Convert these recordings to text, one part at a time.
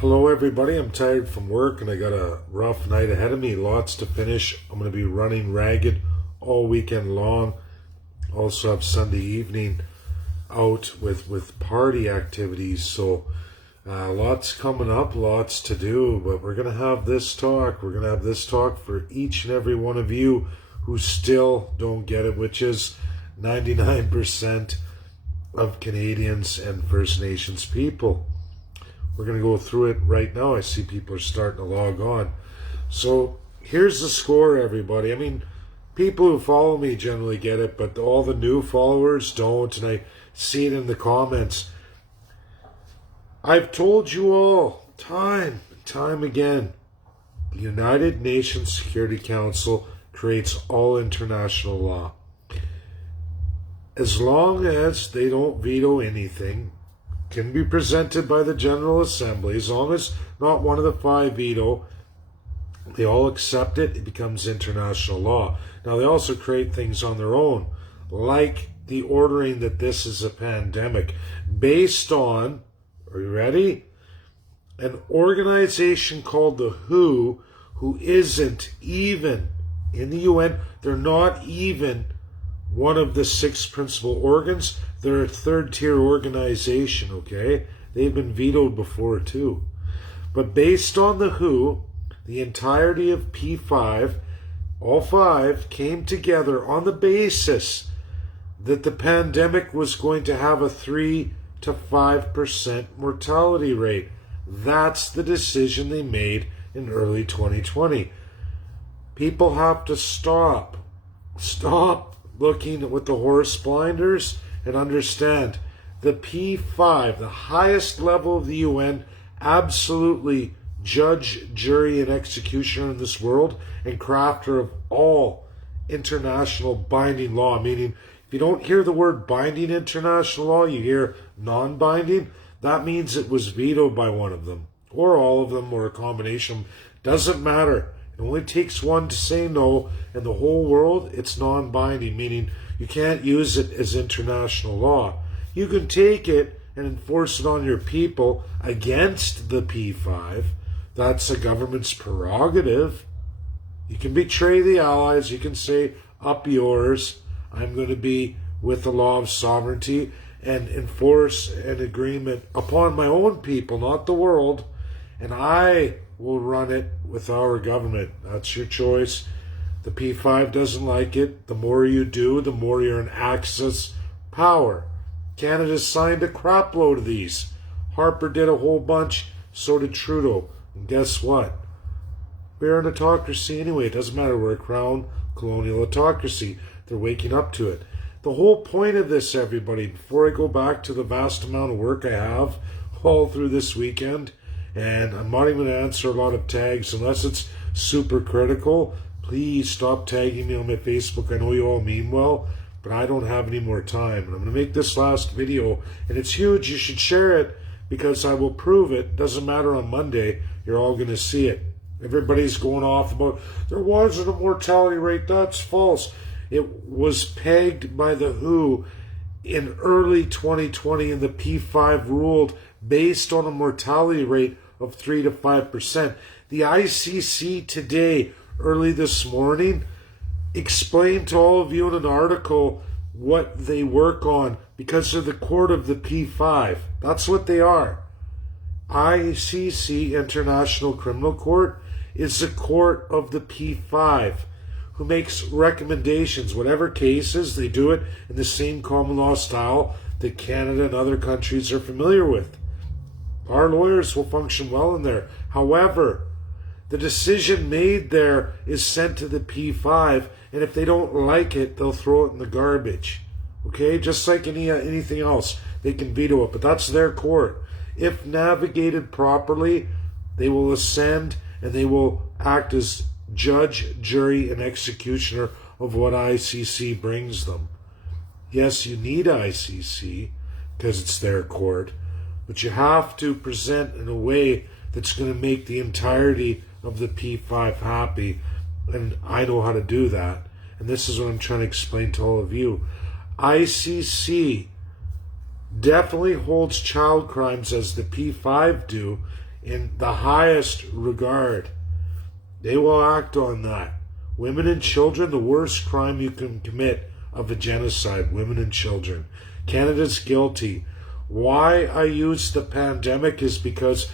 Hello everybody, I'm tired from work and I got a rough night ahead of me, lots to finish. I'm going to be running ragged all weekend long. Also have Sunday evening out with party activities, so lots coming up, lots to do, but we're going to have this talk. We're going to have this talk for each and every one of you who still don't get it, which is 99% of Canadians and First Nations people. We're going to go through it right now. I see people are starting to log on. So here's the score, everybody. I mean, people who follow me generally get it, but all the new followers don't, and I see it in the comments. I've told you all time and time again, the United Nations Security Council creates all international law. As long as they don't veto anything, can be presented by the General Assembly, as long as not one of the five veto, they all accept it, it becomes international law. Now, they also create things on their own, like the ordering that this is a pandemic, based on, are you ready? An organization called the WHO, who isn't even in the UN, they're not even one of the six principal organs. They're a third-tier organization, okay? They've been vetoed before, too. But based on the WHO, the entirety of P5, all five, came together on the basis that the pandemic was going to have a 3 to 5% mortality rate. That's the decision they made in early 2020. People have to stop looking with the horse blinders and understand the P5, the highest level of the UN, absolutely judge, jury, and executioner in this world, and crafter of all international binding law. Meaning, if you don't hear the word binding international law, you hear non-binding. That means it was vetoed by one of them, or all of them, or a combination. Doesn't matter. It only takes one to say no, and the whole world, it's non-binding, meaning you can't use it as international law. You can take it and enforce it on your people against the P5. That's a government's prerogative. You can betray the allies. You can say, up yours. I'm going to be with the law of sovereignty and enforce an agreement upon my own people, not the world. And I will run it with our government. That's your choice. The P5 doesn't like it. The more you do, the more you're in Axis power. Canada's signed a crap load of these. Harper did a whole bunch, so did Trudeau. And guess what? We're an autocracy anyway. It doesn't matter. We're a crown colonial autocracy. They're waking up to it. The whole point of this, everybody, before I go back to the vast amount of work I have all through this weekend, and I'm not even going to answer a lot of tags unless it's super critical. Please stop tagging me on my Facebook. I know you all mean well, but I don't have any more time. And I'm going to make this last video, and it's huge. You should share it because I will prove it. Doesn't matter on Monday. You're all going to see it. Everybody's going off about there wasn't a mortality rate. That's false. It was pegged by the WHO in early 2020, and the P5 ruled based on a mortality rate of 3 to 5%. The ICC today, early this morning, explained to all of you in an article what they work on because they're the court of the P5. That's what they are. ICC, International Criminal Court, is the court of the P5 who makes recommendations. Whatever cases, they do it in the same common law style that Canada and other countries are familiar with. Our lawyers will function well in there. However, the decision made there is sent to the P5, and if they don't like it, they'll throw it in the garbage. Okay? Just like anything else, they can veto it, but that's their court. If navigated properly, they will ascend and they will act as judge, jury, and executioner of what ICC brings them. Yes, you need ICC because it's their court, but you have to present in a way that's going to make the entirety of the P5 happy, and I know how to do that. And this is what I'm trying to explain to all of you. ICC definitely holds child crimes as the P5 do in the highest regard. They will act on that. Women and children, the worst crime you can commit of a genocide, women and children. Canada's guilty. Why I use the pandemic is because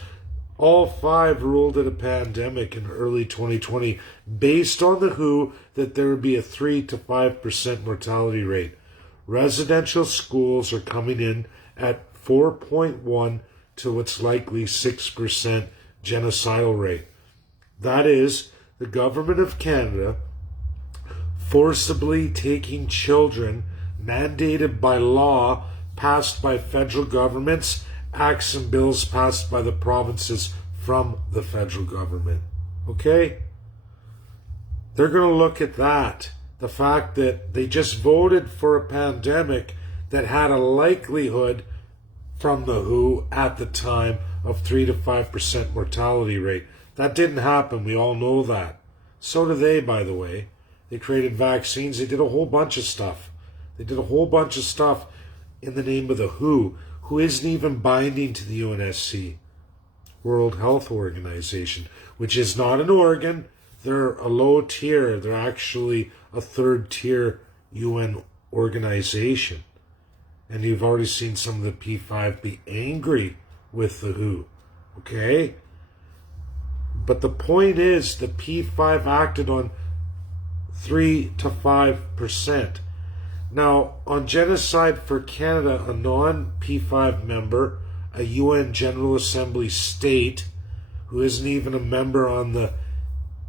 all five ruled it a pandemic in early 2020 based on the WHO that there would be a 3 to 5% mortality rate. Residential schools are coming in at 4.1 to what's likely 6% genocidal rate. That is the government of Canada forcibly taking children mandated by law passed by federal governments, acts and bills passed by the provinces from the federal government. Okay? They're going to look at that. The fact that they just voted for a pandemic that had a likelihood from the WHO at the time of 3 to 5% mortality rate. That didn't happen. We all know that. So do they, by the way. They created vaccines. They did a whole bunch of stuff. They did a whole bunch of stuff in the name of the WHO, who isn't even binding to the UNSC, World Health Organization, which is not an organ. They're a low tier. They're actually a third tier UN organization. And you've already seen some of the P5 be angry with the WHO. Okay? But the point is the P5 acted on 3 to 5%. Now, on Genocide for Canada, a non-P5 member, a UN General Assembly state, who isn't even a member on the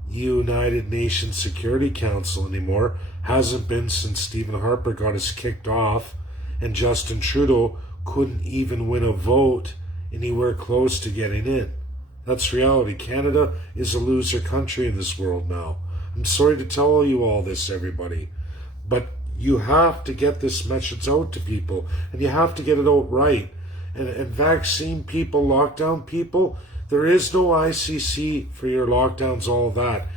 United Nations Security Council anymore, hasn't been since Stephen Harper got us kicked off, and Justin Trudeau couldn't even win a vote anywhere close to getting in. That's reality. Canada is a loser country in this world now. I'm sorry to tell you all this, everybody, but you have to get this message out to people, and you have to get it out right. And vaccine people, lockdown people, there is no ICC for your lockdowns, all that.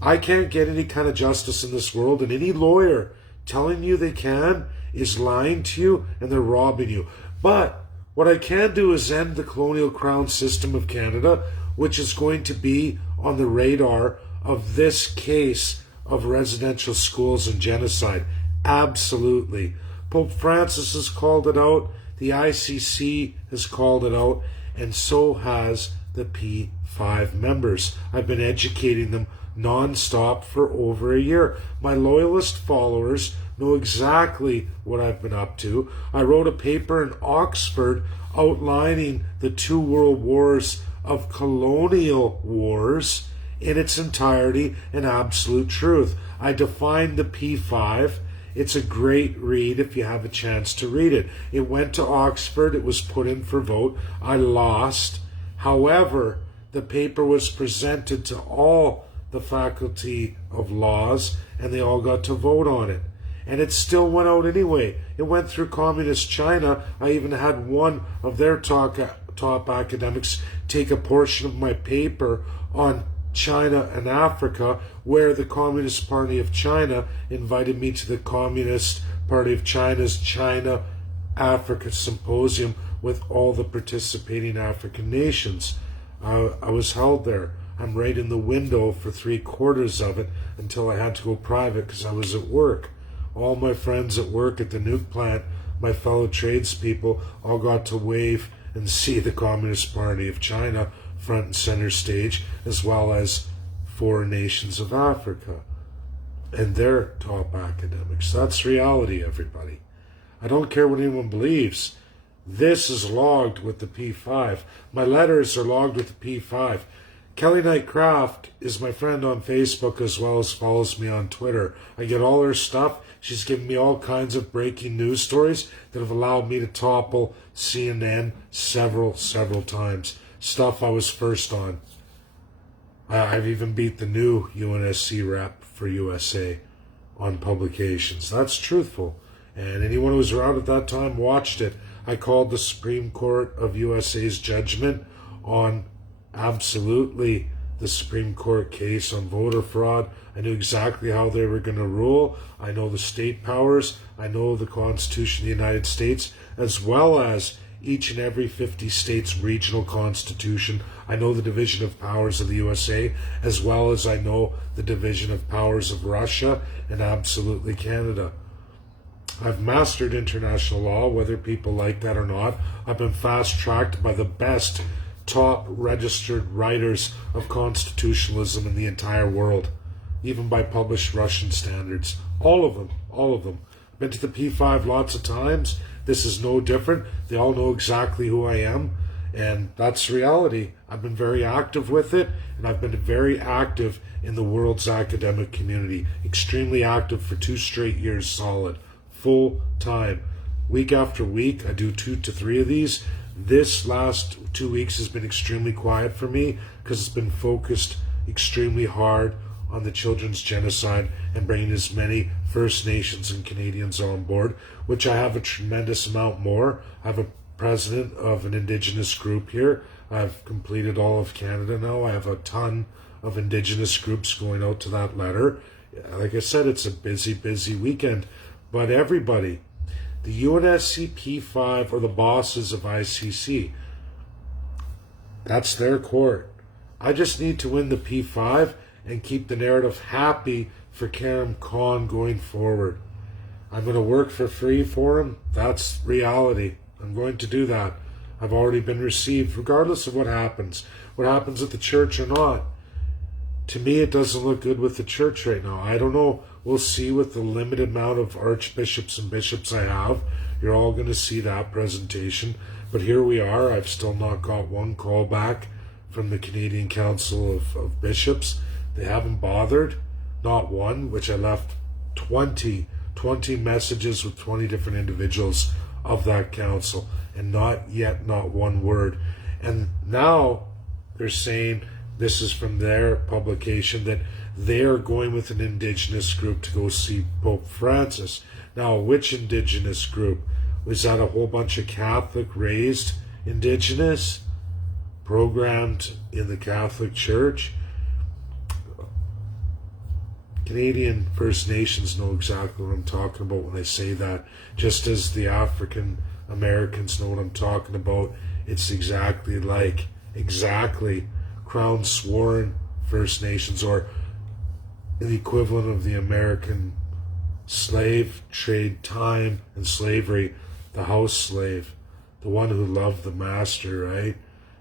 I can't get any kind of justice in this world, and any lawyer telling you they can is lying to you, and they're robbing you. But what I can do is end the colonial crown system of Canada, which is going to be on the radar of this case of residential schools and genocide. Absolutely. Pope Francis has called it out, the ICC has called it out, and so has the P5 members. I've been educating them non-stop for over a year. My loyalist followers know exactly what I've been up to. I wrote a paper in Oxford outlining the 2 world wars of colonial wars in its entirety and absolute truth. I defined the P5. It's a great read if you have a chance to read it. It went to Oxford. It was put in for vote. I lost. However, the paper was presented to all the faculty of laws, and they all got to vote on it. And it still went out anyway. It went through communist China. I even had one of their top academics take a portion of my paper on China and Africa, where the Communist Party of China invited me to the Communist Party of China's China-Africa Symposium with all the participating African nations. I was held there. I'm right in the window for 3/4 of it until I had to go private because I was at work. All my friends at work at the nuke plant, my fellow tradespeople, all got to wave and see the Communist Party of China front and center stage, as well as 4 nations of Africa and their top academics. That's reality, everybody. I don't care what anyone believes. This is logged with the P5. My letters are logged with the P5. Kelly Knight Craft is my friend on Facebook as well as follows me on Twitter. I get all her stuff. She's given me all kinds of breaking news stories that have allowed me to topple CNN several times. Stuff I was first on. I've even beat the new UNSC rep for USA on publications. That's truthful. And anyone who was around at that time watched it. I called the Supreme Court of USA's judgment on absolutely the Supreme Court case on voter fraud. I knew exactly how they were going to rule. I know the state powers. I know the Constitution of the United States, as well as each and every 50 states regional constitution. I know the division of powers of the USA, as well as I know the division of powers of Russia and absolutely Canada. I've mastered international law, whether people like that or not. I've been fast-tracked by the best top registered writers of constitutionalism in the entire world, even by published Russian standards. All of them, all of them. I've been to the P5 lots of times. This is no different. They all know exactly who I am, and that's reality. I've been very active with it, and I've been very active in the world's academic community. Extremely active for 2 straight years solid, full time. Week after week, I do 2 to 3 of these. This last 2 weeks has been extremely quiet for me because it's been focused extremely hard on the children's genocide and bringing as many First Nations and Canadians on board, which I have a tremendous amount more. I have a president of an Indigenous group here. I've completed all of Canada now. I have a ton of Indigenous groups going out to that letter. Like I said, it's a busy, busy weekend. But everybody, the UNSC P5 are the bosses of ICC. That's their court. I just need to win the P5 and keep the narrative happy for Karim Khan going forward. I'm going to work for free for him. That's reality. I'm going to do that. I've already been received, regardless of what happens at the church or not. To me, it doesn't look good with the church right now. I don't know. We'll see with the limited amount of archbishops and bishops I have. You're all going to see that presentation. But here we are. I've still not got one call back from the Canadian Council of Bishops. They haven't bothered. Not one, which I left 20 messages with 20 different individuals of that council. And not one word. And now they're saying, this is from their publication, that they are going with an Indigenous group to go see Pope Francis. Now, which Indigenous group? Was that a whole bunch of Catholic-raised Indigenous programmed in the Catholic Church? Canadian First Nations know exactly what I'm talking about when I say that, just as the African Americans know what I'm talking about. It's exactly Crown Sworn First Nations, or the equivalent of the American slave trade time and slavery, the house slave, the one who loved the master, right?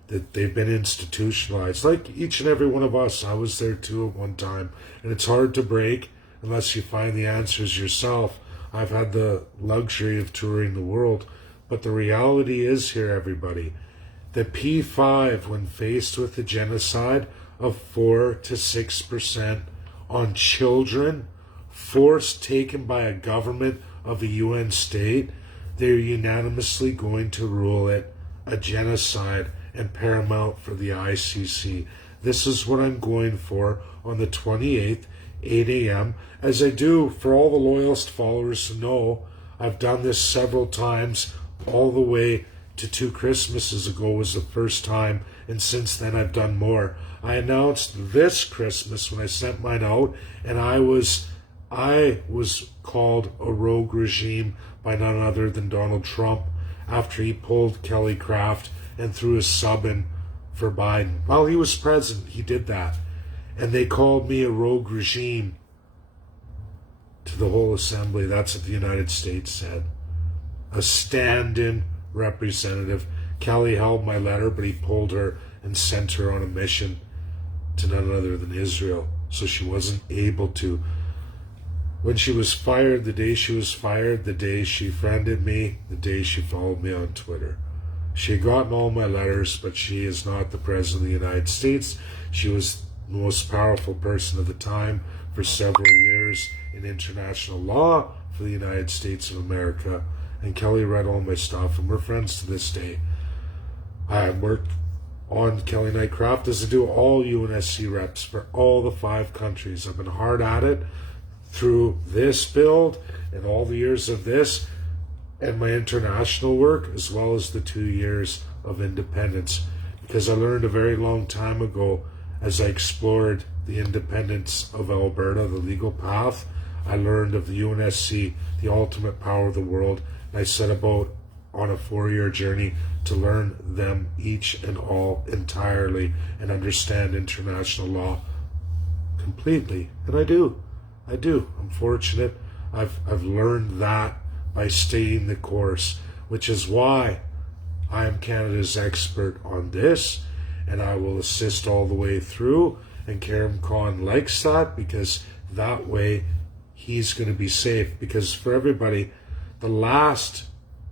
That they've been institutionalized, like each and every one of us. I was there too at one time, and it's hard to break unless you find the answers yourself. I've had the luxury of touring the world, but the reality is here, everybody, the P5, when faced with a genocide of 4 to 6% on children, forced taken by a government of a UN state, they're unanimously going to rule it a genocide and paramount for the ICC. This is what I'm going for on the 28th, 8 a.m. As I do for all the loyalist followers to know, I've done this several times, all the way to 2 Christmases ago was the first time, and since then I've done more. I announced this Christmas when I sent mine out, and I was called a rogue regime by none other than Donald Trump after he pulled Kelly Craft and threw his sub in for Biden. While he was president, he did that. And they called me a rogue regime to the whole assembly. That's what the United States said. A stand-in representative. Kelly held my letter, but he pulled her and sent her on a mission to none other than Israel. So she wasn't able to. When she was fired, the day she was fired, the day she friended me, the day she followed me on Twitter. She had gotten all my letters, but she is not the President of the United States. She was the most powerful person at the time for several years in international law for the United States of America. And Kelly read all my stuff, and we're friends to this day. I worked on Kelly Nightcraft as I do all UNSC reps for all the 5 countries. I've been hard at it through this build and all the years of this and my international work, as well as the 2 years of independence, because I learned a very long time ago, as I explored the independence of Alberta, the legal path, I learned of the UNSC, the ultimate power of the world, and I set about on a 4-year journey to learn them each and all entirely and understand international law completely. And I do. I'm fortunate. I've learned that by staying the course, which is why I am Canada's expert on this, and I will assist all the way through. And Karim Khan likes that because that way he's going to be safe. Because for everybody, the last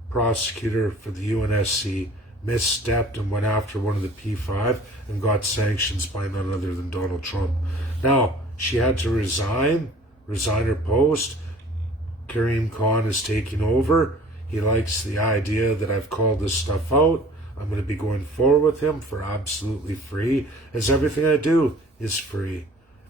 prosecutor for the UNSC misstepped and went after one of the P5 and got sanctions by none other than Donald Trump. Now, she had to resign her post. Karim Khan is taking over. He likes the idea that I've called this stuff out. I'm going to be going forward with him for absolutely free, as everything I do is free,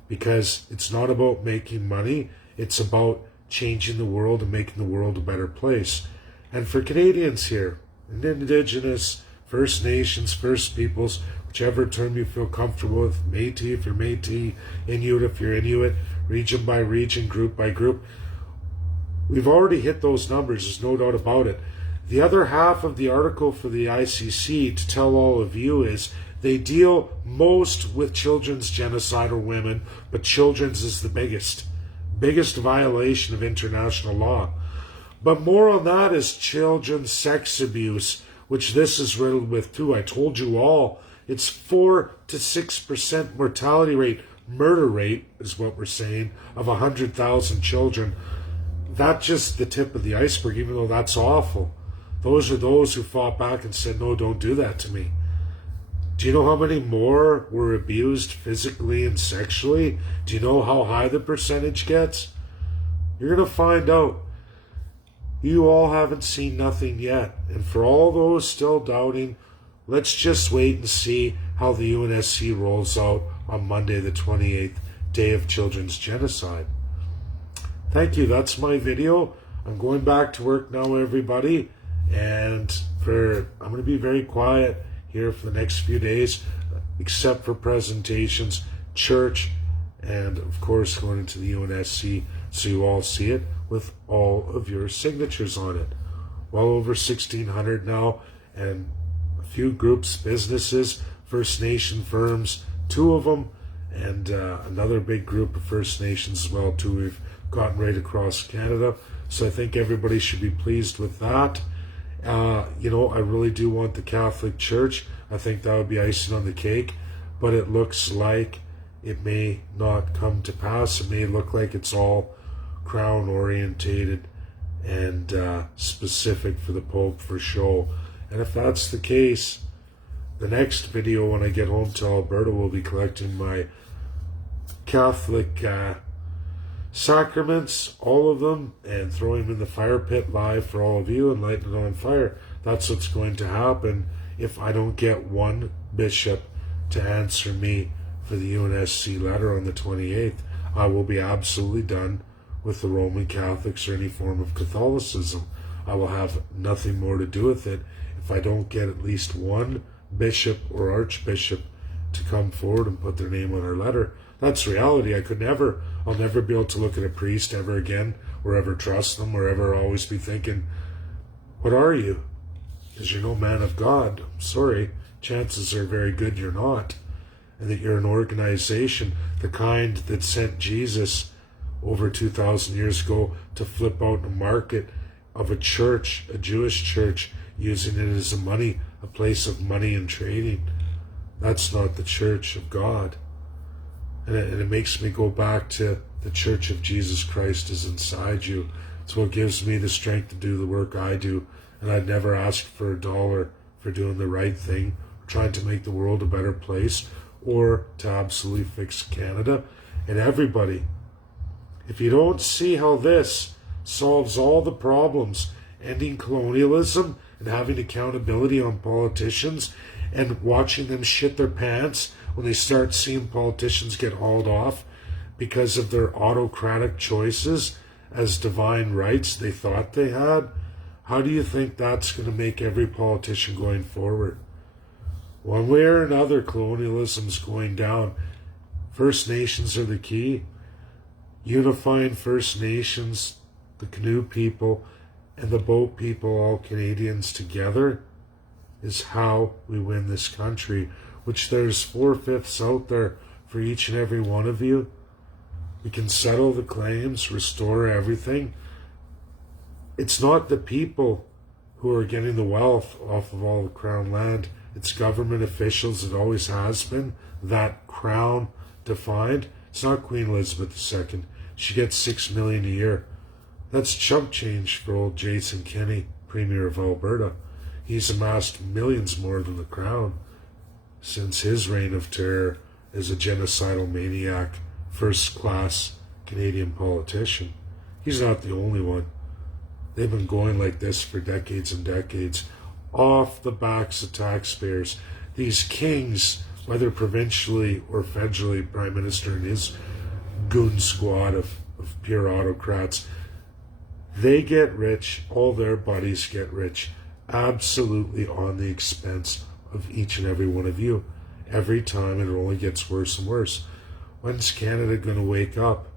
because it's not about making money. It's about changing the world and making the world a better place. And for Canadians here, and Indigenous, First Nations, First Peoples, whichever term you feel comfortable with, Métis if you're Métis, Inuit if you're Inuit, region by region, group by group, we've already hit those numbers, there's no doubt about it. The other half of the article for the ICC, to tell all of you, is they deal most with children's genocide or women, but children's is the biggest violation of international law. But more on that is children's sex abuse, which this is riddled with too. I told you all, it's 4 to 6% mortality rate, murder rate is what we're saying, of 100,000 children. That's just the tip of the iceberg, even though that's awful. Those are those who fought back and said, no, don't do that to me. Do you know how many more were abused physically and sexually? Do you know how high the percentage gets? You're going to find out. You all haven't seen nothing yet. And for all those still doubting, let's just wait and see how the UNSC rolls out on Monday the 28th, Day of Children's Genocide. Thank you. That's my video. I'm going back to work now, everybody. And I'm going to be very quiet here for the next few days, except for presentations, church, and of course going into the UNSC, so you all see it with all of your signatures on it. Well over 1,600 now, and a few groups, businesses, First Nation firms, 2 of them, and another big group of First Nations as well too. We've gotten right across Canada, so I think everybody should be pleased with that. I really do want the Catholic Church. I think that would be icing on the cake, but it looks like it may not come to pass. It may look like it's all crown orientated and specific for the Pope for show. And if that's the case, the next video when I get home to Alberta will be collecting my Catholic sacraments, all of them, and throwing them in the fire pit live for all of you and lighting it on fire. That's what's going to happen if I don't get one bishop to answer me for the UNSC letter on the 28th. I will be absolutely done with the Roman Catholics or any form of Catholicism. I will have nothing more to do with it if I don't get at least one bishop or archbishop to come forward and put their name on our letter. That's reality. I'll never be able to look at a priest ever again, or ever trust them, or ever always be thinking, what are you? Because you're no man of God. I'm sorry. Chances are very good you're not. And that you're an organization, the kind that sent Jesus over 2,000 years ago to flip out a market of a church, a Jewish church, using it as a place of money and trading. That's not the church of God. And it makes me go back to the Church of Jesus Christ is inside you. It's what gives me the strength to do the work I do. And I'd never ask for $1 for doing the right thing, trying to make the world a better place, or to absolutely fix Canada and everybody. If you don't see how this solves all the problems, ending colonialism and having accountability on politicians and watching them shit their pants when they start seeing politicians get hauled off because of their autocratic choices as divine rights they thought they had, how do you think that's going to make every politician going forward? One way or another, colonialism's going down. First Nations are the key. Unifying First Nations, the Canoe people, and the boat people, all Canadians together, is how we win this country, which there's 4/5 out there for each and every one of you. We can settle the claims, restore everything. It's not the people who are getting the wealth off of all the crown land. It's government officials. It always has been. That crown defined. It's not Queen Elizabeth II. She gets $6 million a year. That's chump change for old Jason Kenney, Premier of Alberta. He's amassed millions more than the crown since his reign of terror as a genocidal maniac, first-class Canadian politician. He's not the only one. They've been going like this for decades and decades, off the backs of taxpayers. These kings, whether provincially or federally, Prime Minister and his goon squad of pure autocrats, they get rich, all their buddies get rich, absolutely on the expense of each and every one of you. Every time it only gets worse and worse. When's Canada going to wake up?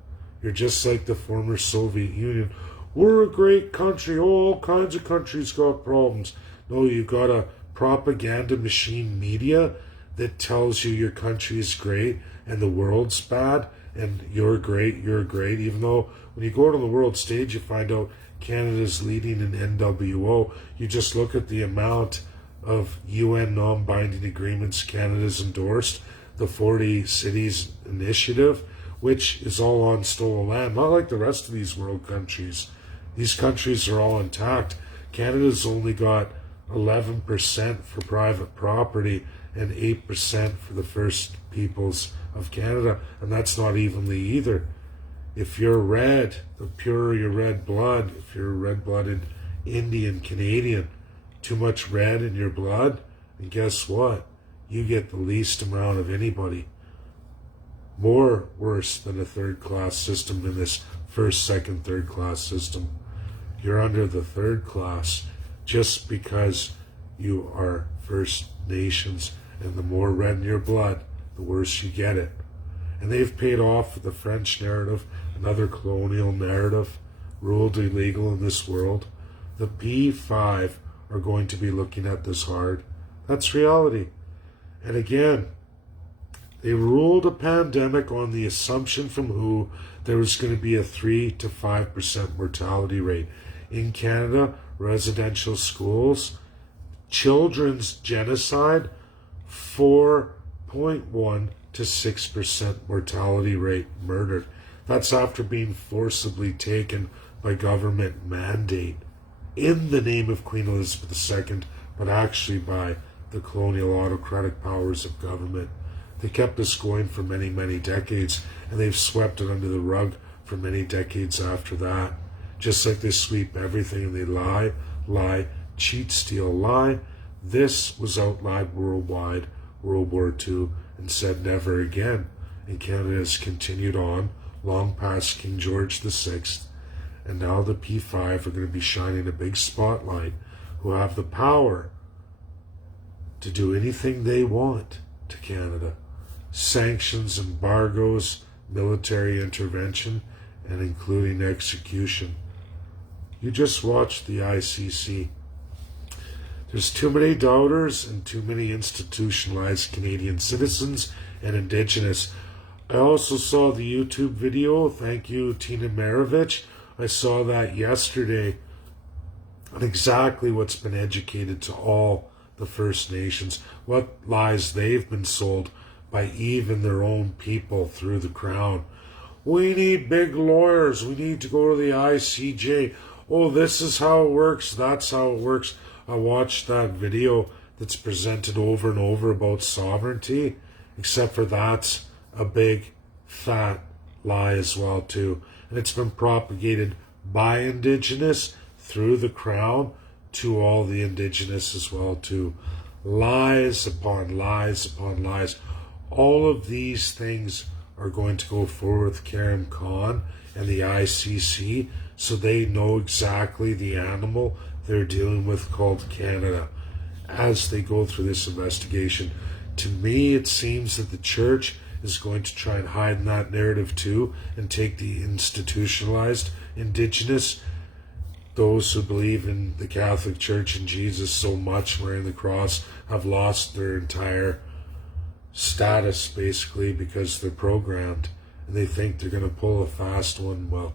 You're just like the former Soviet Union. We're a great country. All kinds of countries got problems. No, you got a propaganda machine media that tells you your country is great and the world's bad and you're great, even though when you go to the world stage you find out Canada's leading in NWO. You just look at the amount of UN non-binding agreements Canada's endorsed, the 40 Cities Initiative, which is all on stolen land, not like the rest of these world countries. These countries are all intact. Canada's only got 11% for private property and 8% for the First Peoples of Canada, and that's not evenly either. If you're red, the purer your red blood, if you're a red-blooded Indian, Canadian, too much red in your blood, and guess what? You get the least amount of anybody. More worse than a third-class system in this first, second, third-class system. You're under the third class just because you are First Nations, and the more red in your blood, the worse you get it. And they've paid off with the French narrative, another colonial narrative, ruled illegal in this world. The P5 are going to be looking at this hard. That's reality. And again, they ruled a pandemic on the assumption from WHO there was going to be a 3 to 5% mortality rate. In Canada, residential schools, children's genocide, 4.1 to 6% mortality rate murdered. That's after being forcibly taken by government mandate in the name of Queen Elizabeth II, but actually by the colonial autocratic powers of government. They kept us going for many, many decades, and they've swept it under the rug for many decades after that. Just like they sweep everything and they lie, cheat, steal, lie. This was outlawed worldwide, World War II, and said never again. And Canada has continued on, long past King George VI, and now the P5 are going to be shining a big spotlight, who have the power to do anything they want to Canada. Sanctions, embargoes, military intervention, and including execution. You just watch the ICC. There's too many doubters and too many institutionalized Canadian citizens and Indigenous. I also saw the YouTube video. Thank you, Tina Maravich. I saw that yesterday on exactly what's been educated to all the First Nations, what lies they've been sold by even their own people through the Crown. We need big lawyers. We need to go to the ICJ. Oh, this is how it works. That's how it works. I watched that video that's presented over and over about sovereignty, except for that's a big, fat lie as well, too. And it's been propagated by Indigenous through the Crown to all the Indigenous as well, too. Lies upon lies upon lies. All of these things are going to go forward with Karen Khan and the ICC, so they know exactly the animal they're dealing with called Canada as they go through this investigation. To me, it seems that the church is going to try and hide in that narrative too and take the institutionalized Indigenous. those who believe in the Catholic Church and Jesus so much, wearing the cross, have lost their entire status, basically, because they're programmed and they think they're going to pull a fast one. Well,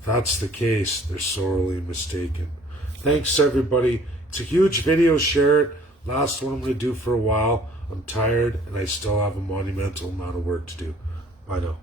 if that's the case, they're sorely mistaken. Thanks, everybody. It's a huge video. Share it. Last one I'm going to do for a while. I'm tired and I still have a monumental amount of work to do. Bye now.